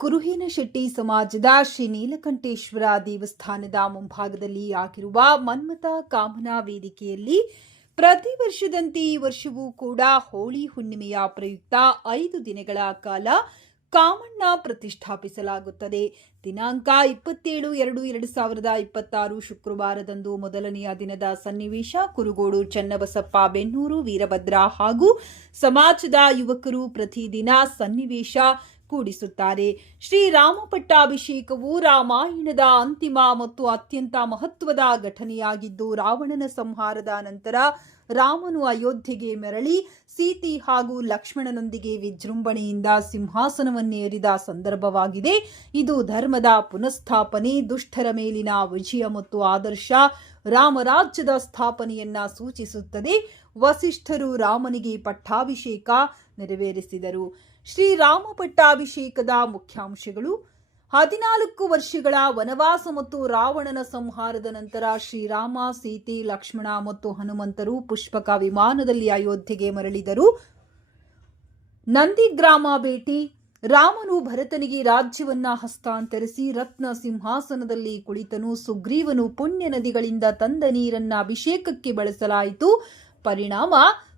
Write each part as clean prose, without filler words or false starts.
ಕುರುಹಿನಶೆಟ್ಟಿ ಸಮಾಜದ ಶ್ರೀ ನೀಲಕಂಠೇಶ್ವರ ದೇವಸ್ಥಾನದ ಮುಂಭಾಗದಲ್ಲಿ ಆಗಿರುವ ಮನ್ಮಥ ಕಾಮನಾ ವೇದಿಕೆಯಲ್ಲಿ ಪ್ರತಿ ವರ್ಷದಂತೆ ಈ ವರ್ಷವೂ ಕೂಡ ಹೋಳಿ ಹುಣ್ಣಿಮೆಯ ಪ್ರಯುಕ್ತ 5 ದಿನಗಳ ಕಾಲ ಕಾಮಣ್ಣ ಪ್ರತಿಷ್ಠಾಪಿಸಲಾಗುತ್ತದೆ. ದಿನಾಂಕ 27/2/2026 ಶುಕ್ರವಾರದಂದು ಮೊದಲನೆಯ ದಿನದ ಸನ್ನಿವೇಶ ಕುರುಗೋಡು ಚನ್ನಬಸಪ್ಪ ಬೆನ್ನೂರು ವೀರಭದ್ರ ಹಾಗೂ ಸಮಾಜದ ಯುವಕರು ಪ್ರತಿದಿನ ಸನ್ನಿವೇಶ ಕೂಡಿಸುತ್ತಾರೆ. ಶ್ರೀರಾಮ ಪಟ್ಟಾಭಿಷೇಕವು ರಾಮಾಯಣದ ಅಂತಿಮ ಮತ್ತು ಅತ್ಯಂತ ಮಹತ್ವದ ಘಟನೆಯಾಗಿದ್ದು, ರಾವಣನ ಸಂಹಾರದ ನಂತರ ರಾಮನು ಅಯೋಧ್ಯೆಗೆ ಮರಳಿ ಸೀತೆ ಹಾಗೂ ಲಕ್ಷ್ಮಣನೊಂದಿಗೆ ವಿಜೃಂಭಣೆಯಿಂದ ಸಿಂಹಾಸನವನ್ನೇರಿದ ಸಂದರ್ಭವಾಗಿದೆ. ಇದು ಧರ್ಮದ ಪುನಃಸ್ಥಾಪನೆ, ದುಷ್ಟರ ಮೇಲಿನ ವಿಜಯ ಮತ್ತು ಆದರ್ಶ ರಾಮರಾಜ್ಯದ ಸ್ಥಾಪನೆಯನ್ನ ಸೂಚಿಸುತ್ತದೆ. ವಸಿಷ್ಠರು ರಾಮನಿಗೆ ಪಟ್ಟಾಭಿಷೇಕ ನೆರವೇರಿಸಿದರು. ಶ್ರೀರಾಮ ಪಟ್ಟಾಭಿಷೇಕದ ಮುಖ್ಯಾಂಶಗಳು: 14 ವರ್ಷಗಳ ವನವಾಸ ಮತ್ತು ರಾವಣನ ಸಂಹಾರದ ನಂತರ ಶ್ರೀರಾಮ, ಸೀತೆ, ಲಕ್ಷ್ಮಣ ಮತ್ತು ಹನುಮಂತರು ಪುಷ್ಪಕ ವಿಮಾನದಲ್ಲಿ ಅಯೋಧ್ಯೆಗೆ ಮರಳಿದರು. ನಂದಿಗ್ರಾಮ ಭೇಟಿ: ರಾಮನು ಭರತನಿಗೆ ರಾಜ್ಯವನ್ನ ಹಸ್ತಾಂತರಿಸಿ ರತ್ನ ಸಿಂಹಾಸನದಲ್ಲಿ ಕುಳಿತನು. ಸುಗ್ರೀವನು ಪುಣ್ಯ ನದಿಗಳಿಂದ ತಂದ ನೀರನ್ನ ಅಭಿಷೇಕಕ್ಕೆ ಬಳಸಲಾಯಿತು. ಪರಿಣಾಮ: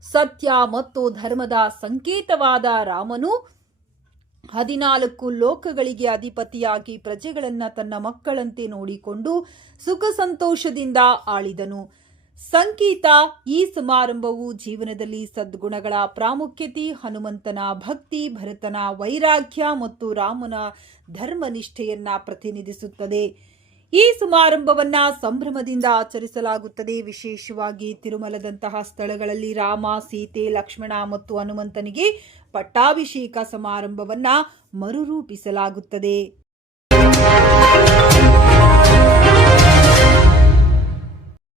ಸತ್ಯ ಮತ್ತು ಧರ್ಮದ ಸಂಕೇತವಾದ ರಾಮನು 14 ಲೋಕಗಳಿಗೆ ಅಧಿಪತಿಯಾಗಿ ಪ್ರಜೆಗಳನ್ನ ತನ್ನ ಮಕ್ಕಳಂತೆ ನೋಡಿಕೊಂಡು ಸುಖ ಸಂತೋಷದಿಂದ ಆಳಿದನು. ಸಂಕೇತ: ಈ ಸಮಾರಂಭವು ಜೀವನದಲ್ಲಿ ಸದ್ಗುಣಗಳ ಪ್ರಾಮುಖ್ಯತೆ, ಹನುಮಂತನ ಭಕ್ತಿ, ಭರತನ ವೈರಾಗ್ಯ ಮತ್ತು ರಾಮನ ಧರ್ಮನಿಷ್ಠೆಯನ್ನ ಪ್ರತಿನಿಧಿಸುತ್ತದೆ. ಈ ಸಮಾರಂಭವನ್ನ ಸಂಭ್ರಮದಿಂದ ಆಚರಿಸಲಾಗುತ್ತದೆ. ವಿಶೇಷವಾಗಿ ತಿರುಮಲದಂತಹ ಸ್ಥಳಗಳಲ್ಲಿ ರಾಮ, ಸೀತೆ, ಲಕ್ಷ್ಮಣ ಮತ್ತು ಹನುಮಂತನಿಗೆ ಪಟ್ಟಾಭಿಷೇಕ ಸಮಾರಂಭವನ್ನ ಮರುರೂಪಿಸಲಾಗುತ್ತದೆ.